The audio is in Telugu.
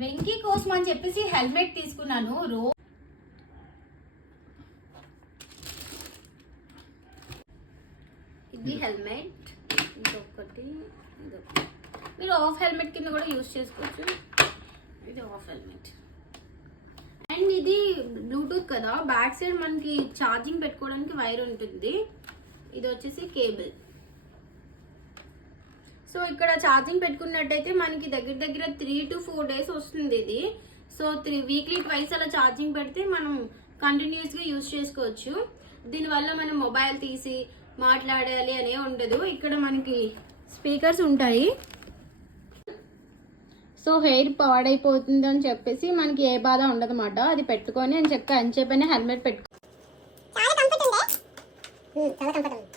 వెంకీ కోసం అని చెప్పేసి హెల్మెట్ తీసుకున్నాను. ఇది హెల్మెట్, ఇంకొకటి మీరు ఆఫ్ హెల్మెట్ కింద కూడా యూజ్ చేసుకోవచ్చు. ఇది ఆఫ్ హెల్మెట్. అండ్ ఇది బ్లూటూత్ కదా, బ్యాక్ సైడ్ మనకి ఛార్జింగ్ పెట్టుకోవడానికి వైర్ ఉంటుంది. ఇది వచ్చేసి కేబుల్. సో ఇక్కడ ఛార్జింగ్ పెట్టుకున్నట్టయితే మనకి దగ్గర దగ్గర 3 to 4 days వస్తుంది ఇది. సో వీక్లీ ట్వైస్ అలా ఛార్జింగ్ పెడితే మనం కంటిన్యూస్గా యూజ్ చేసుకోవచ్చు. దీనివల్ల మనం మొబైల్ తీసి మాట్లాడాలి అనే ఉండదు. ఇక్కడ మనకి స్పీకర్స్ ఉంటాయి. సో హెయిర్ పాడైపోతుంది అని చెప్పేసి మనకి ఏ బాధ ఉండదు అన్నమాట. అది పెట్టుకొని అని చెప్పైనా హెల్మెట్ పెట్టుకో. చాలా కంఫర్ట్ ఉంది.